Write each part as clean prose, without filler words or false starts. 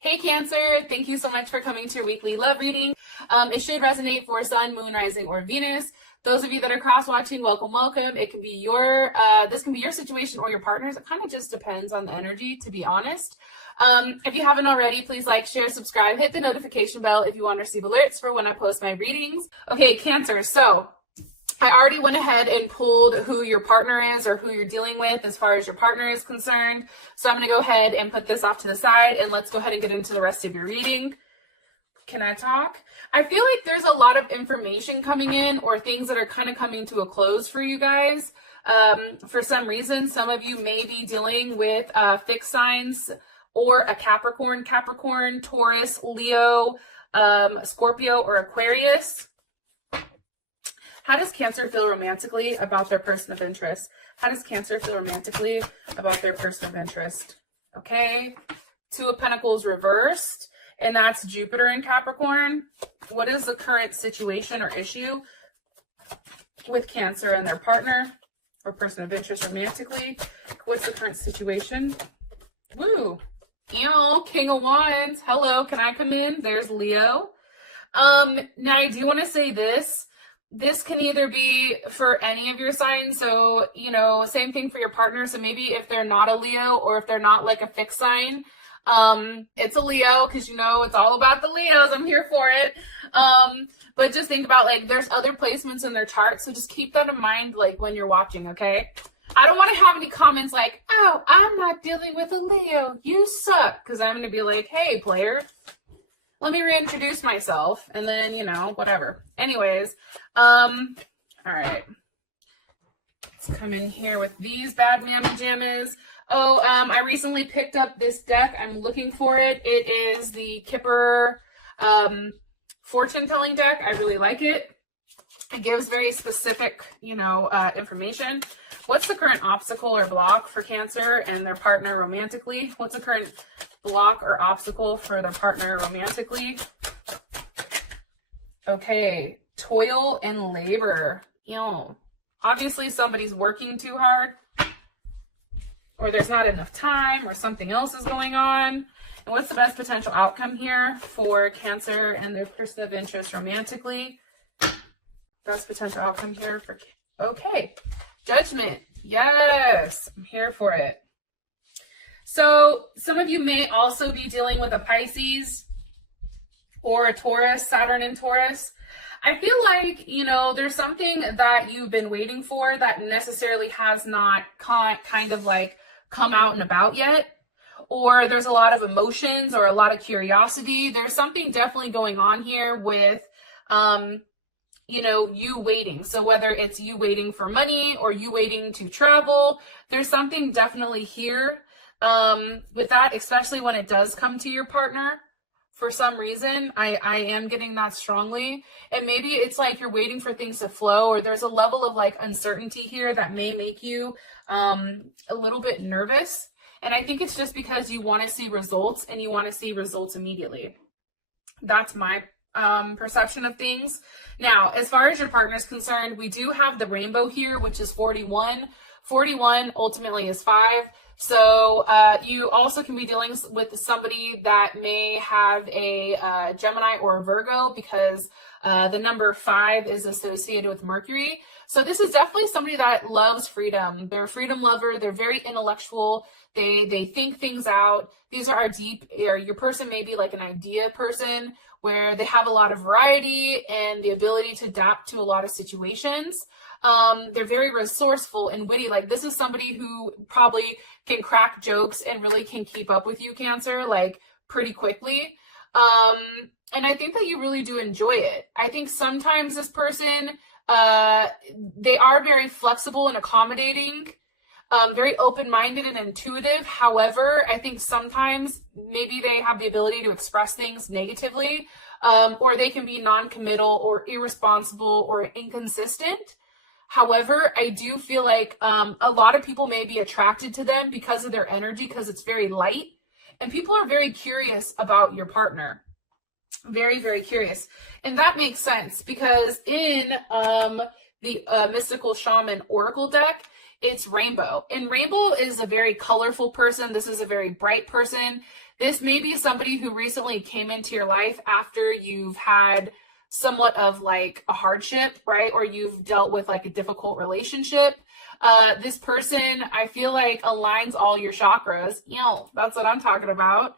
Hey Cancer, thank you so much for coming to your weekly love reading. It should resonate for Sun, Moon, Rising, or Venus. Those of you that are cross-watching, welcome, welcome. It can be your, this can be your situation or your partner's. It kind of just depends on the energy, to be honest. If you haven't already, please like, share, subscribe, hit the notification bell if you want to receive alerts for when I post my readings. Okay, Cancer, so I already went ahead and pulled who your partner is or who you're dealing with as far as your partner is concerned. So I'm going to go ahead and put this off to the side and let's go ahead and get into the rest of your reading. Can I talk? I feel like there's a lot of information coming in or things that are kind of coming to a close for you guys. For some reason, some of you may be dealing with fixed signs or a Capricorn, Taurus, Leo, Scorpio, or Aquarius. How does Cancer feel romantically about their person of interest? How does Cancer feel romantically about their person of interest? Okay. Two of Pentacles reversed, and that's Jupiter in Capricorn. What is the current situation or issue with Cancer and their partner or person of interest romantically? What's the current situation? Woo. Ew, King of Wands. Hello, can I come in? There's Leo. Now I do want to say this. This can either be for any of your signs. So, you know, same thing for your partner. So maybe if they're not a Leo or if they're not like a fixed sign, it's a Leo because, you know, it's all about the Leos. I'm here for it. But just think about like there's other placements in their chart. So just keep that in mind like when you're watching, okay? I don't want to have any comments like, oh, I'm not dealing with a Leo. You suck. Because I'm going to be like, hey, player. Let me reintroduce myself and then, you know, whatever. Anyways, all right. Let's come in here with these bad mammy jammas. Oh, I recently picked up this deck. I'm looking for it. It is the Kipper fortune telling deck. I really like it. It gives very specific, you know, information. What's the current obstacle or block for Cancer and their partner romantically? What's the current block or obstacle for their partner romantically? Okay, toil and labor. You know, obviously somebody's working too hard, or there's not enough time, or something else is going on. And what's the best potential outcome here for Cancer and their person of interest romantically? Best potential outcome here for, okay, Judgment. Yes, I'm here for it. So some of you may also be dealing with a Pisces or a Taurus, Saturn in Taurus. I feel like, you know, there's something that you've been waiting for that necessarily has not kind of like come out and about yet. Or there's a lot of emotions or a lot of curiosity. There's something definitely going on here with, you know, you waiting. So whether it's you waiting for money or you waiting to travel, there's something definitely here with that, especially when it does come to your partner. For some reason, I am getting that strongly. And maybe it's like you're waiting for things to flow, or there's a level of like uncertainty here that may make you a little bit nervous. And I think it's just because you want to see results and you want to see results immediately. That's my perception of things. Now, as far as your partner is concerned, we do have the rainbow here, which is 41. 41 ultimately is 5. So you also can be dealing with somebody that may have a Gemini or a Virgo because the number 5 is associated with Mercury. So this is definitely somebody that loves freedom. They're a freedom lover. They're very intellectual. They think things out. These are deep, or your person may be like an idea person where they have a lot of variety and the ability to adapt to a lot of situations. They're very resourceful and witty. Like this is somebody who probably can crack jokes and really can keep up with you, Cancer, like pretty quickly. And I think that you really do enjoy it. I think sometimes this person, they are very flexible and accommodating, very open-minded and intuitive. However, I think sometimes maybe they have the ability to express things negatively, or they can be non-committal or irresponsible or inconsistent. However, I do feel like a lot of people may be attracted to them because of their energy, because it's very light. And people are very curious about your partner. Very, very curious. And that makes sense because in the Mystical Shaman Oracle deck, it's Rainbow. And Rainbow is a very colorful person. This is a very bright person. This may be somebody who recently came into your life after you've had somewhat of like a hardship, right? Or you've dealt with like a difficult relationship. This person, I feel like, aligns all your chakras. You know, that's what I'm talking about.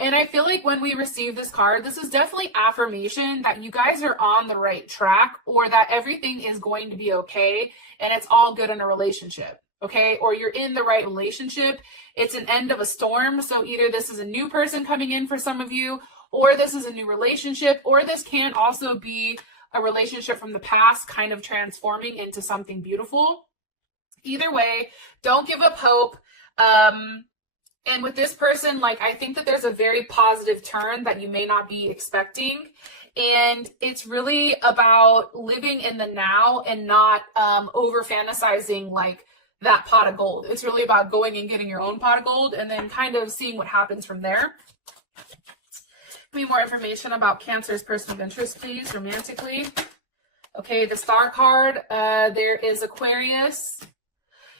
And I feel like when we receive this card, this is definitely affirmation that you guys are on the right track, or that everything is going to be okay and it's all good in a relationship, okay? Or you're in the right relationship. It's an end of a storm. So either this is a new person coming in for some of you, or this is a new relationship, or this can also be a relationship from the past kind of transforming into something beautiful. Either way, don't give up hope. And with this person, like, I think that there's a very positive turn that you may not be expecting. And it's really about living in the now and not over fantasizing like that pot of gold. It's really about going and getting your own pot of gold and then kind of seeing what happens from there. Give me more information about Cancer's person of interest, please, romantically. Okay, the Star card, there is Aquarius.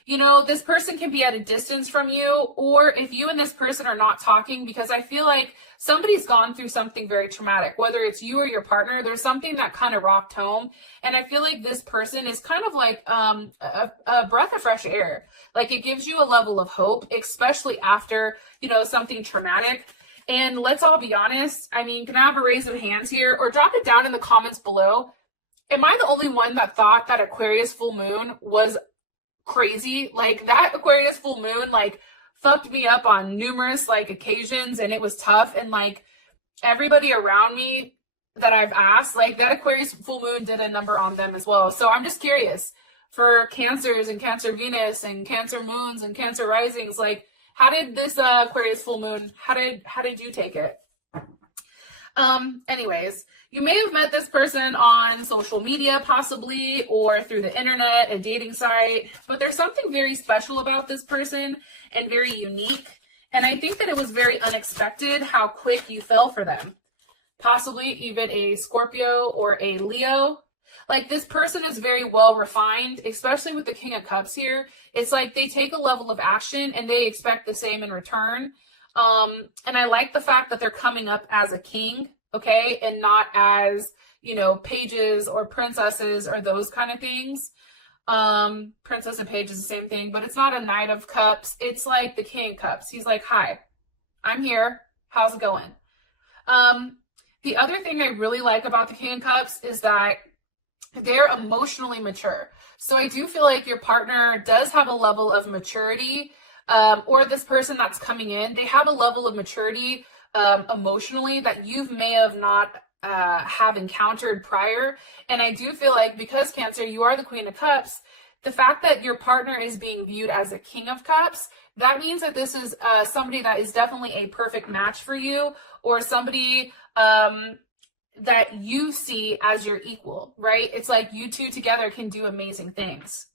You know, this person can be at a distance from you, or if you and this person are not talking, because I feel like somebody's gone through something very traumatic, whether it's you or your partner, there's something that kind of rocked home. And I feel like this person is kind of like a breath of fresh air. Like, it gives you a level of hope, especially after, you know, something traumatic. And let's all be honest. I mean, can I have a raise of hands here, or drop it down in the comments below? Am I the only one that thought that Aquarius full moon was crazy? Like, that Aquarius full moon like fucked me up on numerous like occasions, and it was tough. And like, everybody around me that I've asked, like, that Aquarius full moon did a number on them as well. So I'm just curious, for Cancers and Cancer Venus and Cancer moons and Cancer risings, like, how did this Aquarius full moon, how did you take it? Anyways, you may have met this person on social media, possibly, or through the internet, a dating site, but there's something very special about this person and very unique. And I think that it was very unexpected how quick you fell for them. Possibly even a Scorpio or a Leo. Like, this person is very well refined, especially with the King of Cups here. It's like they take a level of action and they expect the same in return. And I like the fact that they're coming up as a king, okay, and not as, you know, pages or princesses or those kind of things. Princess and page is the same thing, but it's not a Knight of Cups. It's like the King of Cups. He's like, hi, I'm here. How's it going? The other thing I really like about the King of Cups is that they're emotionally mature. So I do feel like your partner does have a level of maturity, or this person that's coming in, they have a level of maturity emotionally that you may have not have encountered prior. And I do feel like, because Cancer, you are the Queen of Cups, the fact that your partner is being viewed as a King of Cups, that means that this is somebody that is definitely a perfect match for you, or somebody that you see as your equal, right? It's like you two together can do amazing things.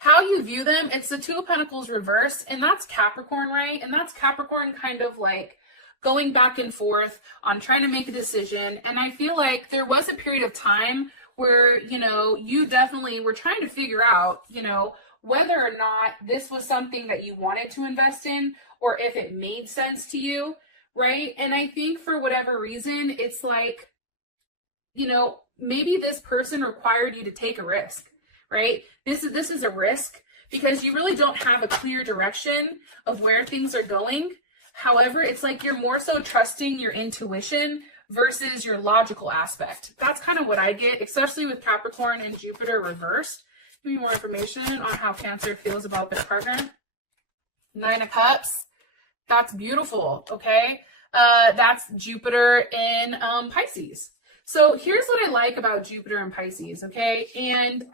How you view them, it's the Two of Pentacles reverse, and that's Capricorn, right? And that's Capricorn kind of like going back and forth on trying to make a decision. And I feel like there was a period of time where, you know, you definitely were trying to figure out, you know, whether or not this was something that you wanted to invest in, or if it made sense to you, right? And I think for whatever reason, it's like, you know, maybe this person required you to take a risk, right? This is a risk because you really don't have a clear direction of where things are going. However, it's like you're more so trusting your intuition versus your logical aspect. That's kind of what I get, especially with Capricorn and Jupiter reversed. Give me more information on how Cancer feels about their partner. Nine of Cups. That's beautiful, okay? That's Jupiter in Pisces. So here's what I like about Jupiter and Pisces, okay? And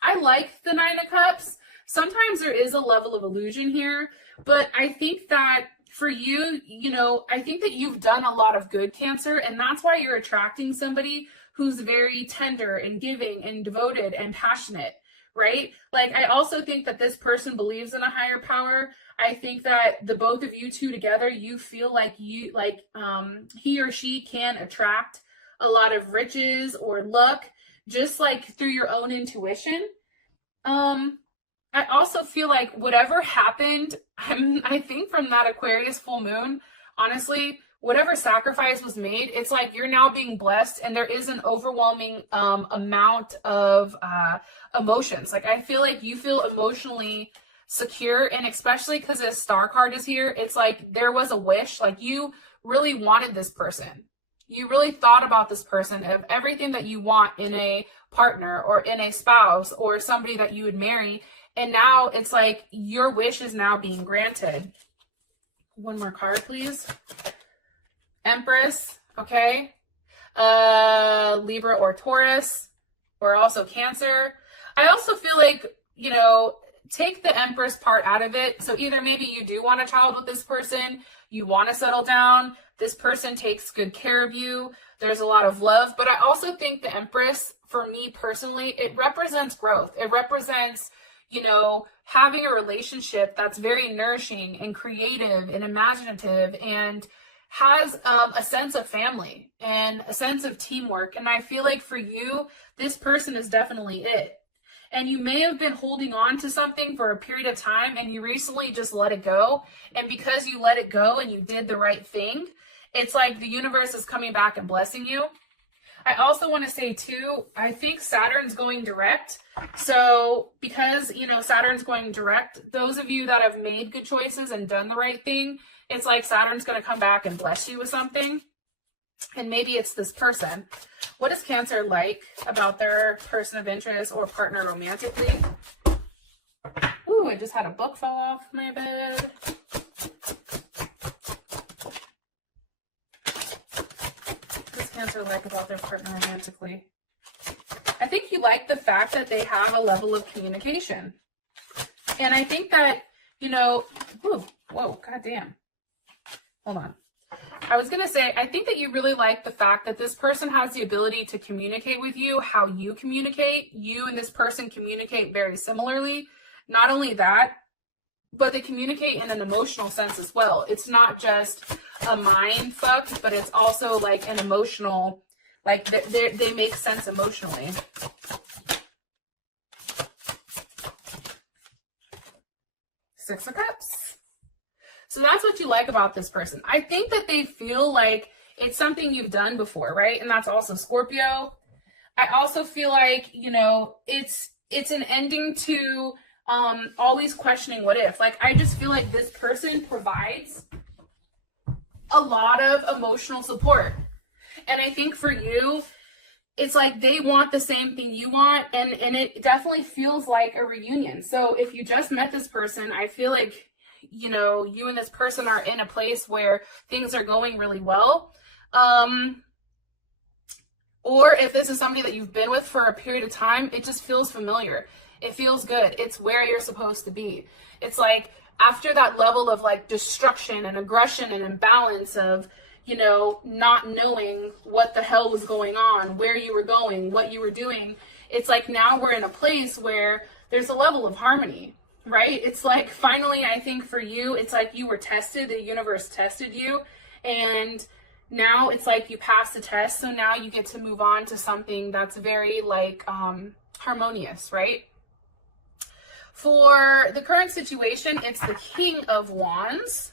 I like the Nine of Cups. Sometimes there is a level of illusion here, but I think that for you, you know, I think that you've done a lot of good, Cancer, and that's why you're attracting somebody who's very tender and giving and devoted and passionate, right? Like, I also think that this person believes in a higher power. I think that the both of you two together, you feel like you, like, he or she can attract a lot of riches or luck, just like through your own intuition. I also feel like whatever happened, I think from that Aquarius full moon, honestly, whatever sacrifice was made, it's like you're now being blessed, and there is an overwhelming amount of emotions. Like I feel like you feel emotionally secure, and especially because this star card is here, it's like there was a wish, like you really wanted this person. You really thought about this person, of everything that you want in a partner or in a spouse or somebody that you would marry. And now it's like your wish is now being granted. One more card, please. Empress, okay. Libra or Taurus, or also Cancer. I also feel like, you know, take the Empress part out of it. So either maybe you do want a child with this person, you want to settle down, this person takes good care of you, there's a lot of love. But I also think the Empress, for me personally, it represents growth. It represents, you know, having a relationship that's very nourishing and creative and imaginative and has a sense of family and a sense of teamwork. And I feel like for you, this person is definitely it. And you may have been holding on to something for a period of time, and you recently just let it go. And because you let it go and you did the right thing, it's like the universe is coming back and blessing you. I also want to say too, I think Saturn's going direct. So because, you know, Saturn's going direct, those of you that have made good choices and done the right thing, it's like Saturn's going to come back and bless you with something. And maybe it's this person. What is Cancer like about their person of interest or partner romantically? Ooh, I just had a book fall off my bed. What does Cancer like about their partner romantically? I think you like the fact that they have a level of communication. And I think that, you know, whoa, goddamn. Hold on. I was going to say, I think that you really like the fact that this person has the ability to communicate with you how you communicate. You and this person communicate very similarly. Not only that, but they communicate in an emotional sense as well. It's not just a mind fuck, but it's also like an emotional, like they make sense emotionally. Six of Cups. So that's what you like about this person. I think that they feel like it's something you've done before, right? And that's also Scorpio. I also feel like, you know, it's an ending to always questioning what if. Like, I just feel like this person provides a lot of emotional support. And I think for you, it's like they want the same thing you want, and it definitely feels like a reunion. So if you just met this person, I feel like, you know, you and this person are in a place where things are going really well. Or if this is somebody that you've been with for a period of time, it just feels familiar. It feels good. It's where you're supposed to be. It's like after that level of like destruction and aggression and imbalance of, you know, not knowing what the hell was going on, where you were going, what you were doing, it's like now we're in a place where there's a level of harmony. Right? It's like finally, I think for you, it's like you were tested, the universe tested you, and now it's like you passed the test, so now you get to move on to something that's very like harmonious, right? For the current situation, it's the King of Wands.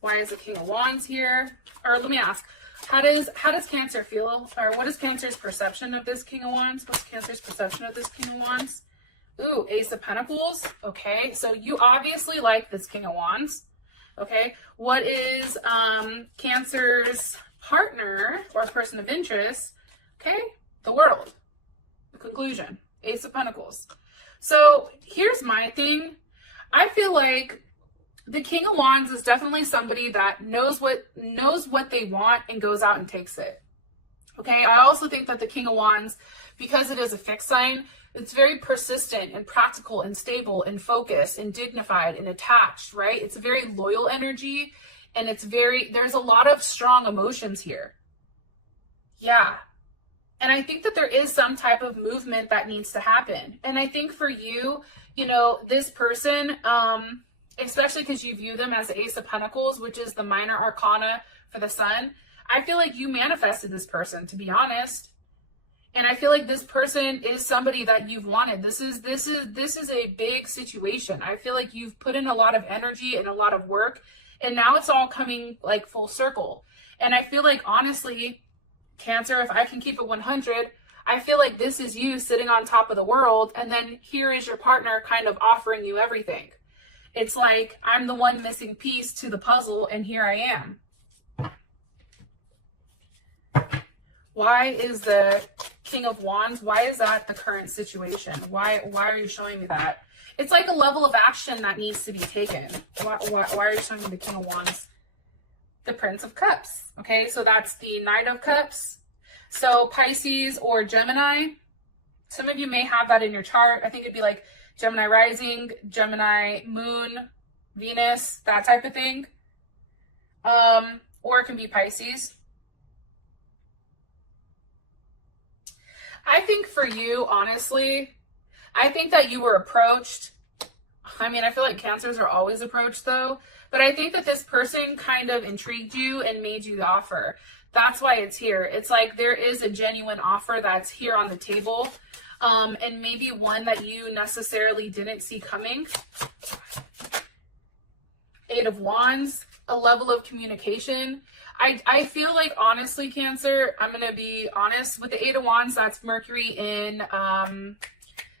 Why is the King of Wands here? Or let me ask, how does Cancer feel, or what is Cancer's perception of this King of Wands? What's Cancer's perception of this King of Wands? Ooh, Ace of Pentacles. Okay, so you obviously like this King of Wands. Okay, what is Cancer's partner or person of interest? Okay, the World. The conclusion. Ace of Pentacles. So here's my thing. I feel like the King of Wands is definitely somebody that knows what they want and goes out and takes it. Okay, I also think that the King of Wands, because it is a fixed sign, it's very persistent and practical and stable and focused and dignified and attached, right? It's a very loyal energy, and there's a lot of strong emotions here. Yeah. And I think that there is some type of movement that needs to happen. And I think for you, you know, this person, especially because you view them as the Ace of Pentacles, which is the minor arcana for the sun, I feel like you manifested this person, to be honest. And I feel like this person is somebody that you've wanted. This is a big situation. I feel like you've put in a lot of energy and a lot of work, and now it's all coming like full circle. And I feel like, honestly, Cancer, if I can keep it 100, I feel like this is you sitting on top of the world, and then here is your partner kind of offering you everything. It's like, I'm the one missing piece to the puzzle, and here I am. Why is the King of Wands, why is that the current situation? Why are you showing me that? It's like a level of action that needs to be taken. Why are you showing me the King of Wands? The Prince of Cups. Okay, so that's the Knight of Cups. So Pisces or Gemini, some of you may have that in your chart. I think it'd be like Gemini rising, Gemini moon, Venus, that type of thing. Or it can be Pisces. I think for you, honestly, I think that you were approached. I mean, I feel like Cancers are always approached though, but I think that this person kind of intrigued you and made you the offer. That's why it's here. It's like there is a genuine offer that's here on the table, and maybe one that you necessarily didn't see coming. Eight of Wands, a level of communication. I feel like, honestly, Cancer, I'm going to be honest, with the Eight of Wands, that's Mercury in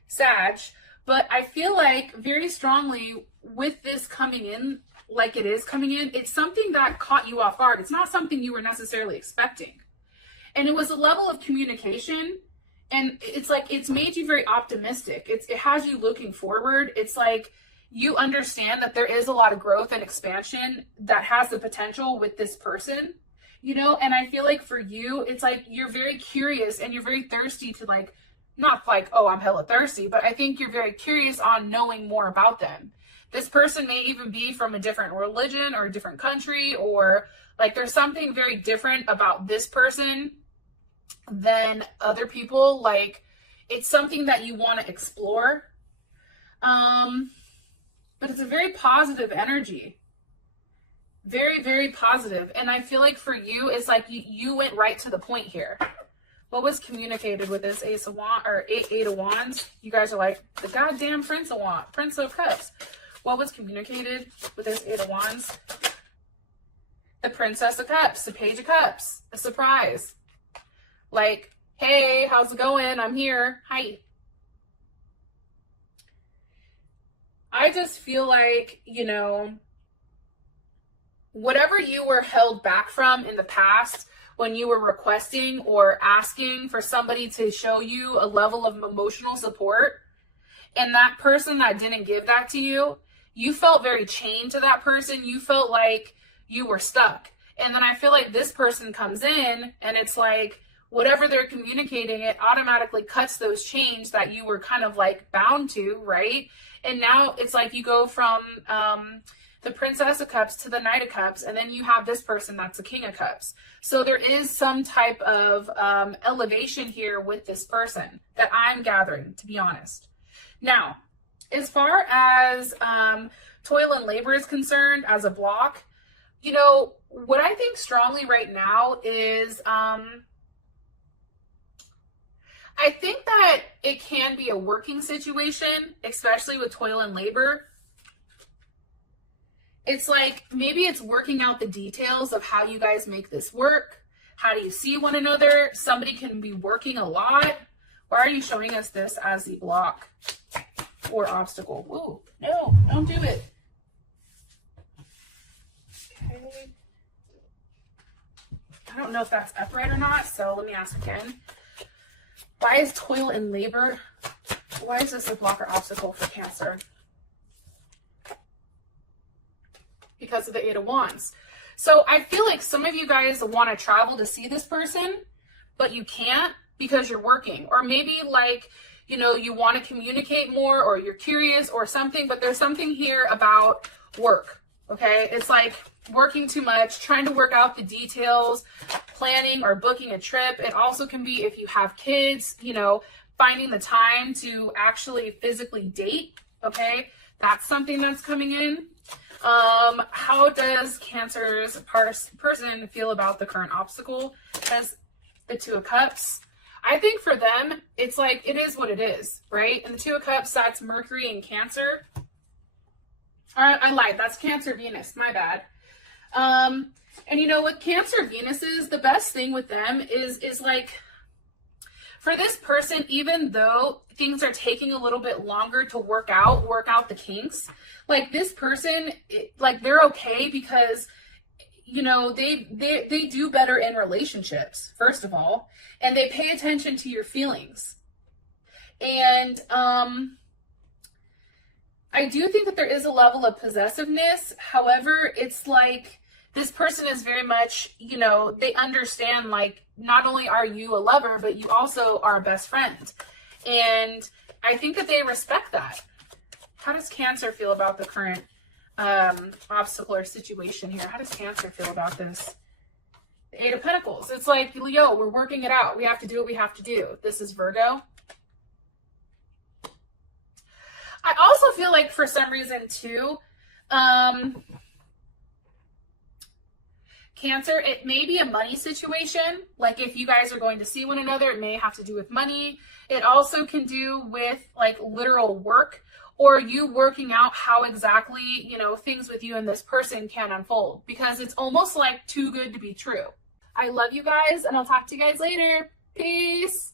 Sag. But I feel like very strongly with this coming in, like it is coming in, it's something that caught you off guard. It's not something you were necessarily expecting. And it was a level of communication, and it's like it's made you very optimistic. It has you looking forward. It's like you understand that there is a lot of growth and expansion that has the potential with this person, you know? And I feel like for you, it's like you're very curious and you're very thirsty to, like, not like, oh, I'm hella thirsty, but I think you're very curious on knowing more about them. This person may even be from a different religion or a different country, or like there's something very different about this person than other people. Like it's something that you want to explore. But it's a very positive energy. Very, very positive. And I feel like for you, it's like you went right to the point here. What was communicated with this Eight of Wands? You guys are like, the goddamn Prince of Cups. What was communicated with this Eight of Wands? The Princess of Cups, the Page of Cups, a surprise. Like, hey, how's it going? I'm here. Hi. I just feel like, you know, whatever you were held back from in the past, when you were requesting or asking for somebody to show you a level of emotional support, and that person that didn't give that to you, you felt very chained to that person. You felt like you were stuck. And then I feel like this person comes in and it's like, whatever they're communicating, it automatically cuts those chains that you were kind of like bound to, right? And now it's like you go from the Princess of Cups to the Knight of Cups, and then you have this person that's the King of Cups. So there is some type of elevation here with this person that I'm gathering, to be honest. Now, as far as toil and labor is concerned as a block, you know, what I think strongly right now is I think that it can be a working situation, especially with toil and labor. It's like maybe it's working out the details of how you guys make this work. How do you see one another? Somebody can be working a lot. Why are you showing us this as the block or obstacle? Whoa, no, don't do it. Okay. I don't know if that's upright or not, so let me ask again. Why is toil and labor, why is this a block or obstacle for Cancer? Because of the Eight of Wands. So I feel like some of you guys want to travel to see this person, but you can't because you're working. Or maybe like, you know, you want to communicate more, or you're curious or something, but there's something here about work, okay? It's like working too much, trying to work out the details, planning or booking a trip. It also can be if you have kids, you know, finding the time to actually physically date, okay? That's something that's coming in. How does Cancer's person feel about the current obstacle? As the Two of Cups, I think for them, it's like, it is what it is, right? And the Two of Cups, that's Mercury and Cancer. I lied. That's Cancer Venus. My bad. And you know what Cancer Venus is, the best thing with them is like, for this person, even though things are taking a little bit longer to work out the kinks, like this person, like they're okay because, you know, they do better in relationships, first of all, and they pay attention to your feelings. And I do think that there is a level of possessiveness. However, it's like this person is very much, you know, they understand, like, not only are you a lover, but you also are a best friend. And I think that they respect that. How does Cancer feel about the current obstacle or situation here? How does Cancer feel about this? The Eight of Pentacles. It's like, yo, we're working it out. We have to do what we have to do. This is Virgo. I also feel like for some reason too, Cancer, it may be a money situation. Like if you guys are going to see one another, it may have to do with money. It also can do with like literal work, or you working out how exactly, you know, things with you and this person can unfold, because it's almost like too good to be true. I love you guys, and I'll talk to you guys later. Peace.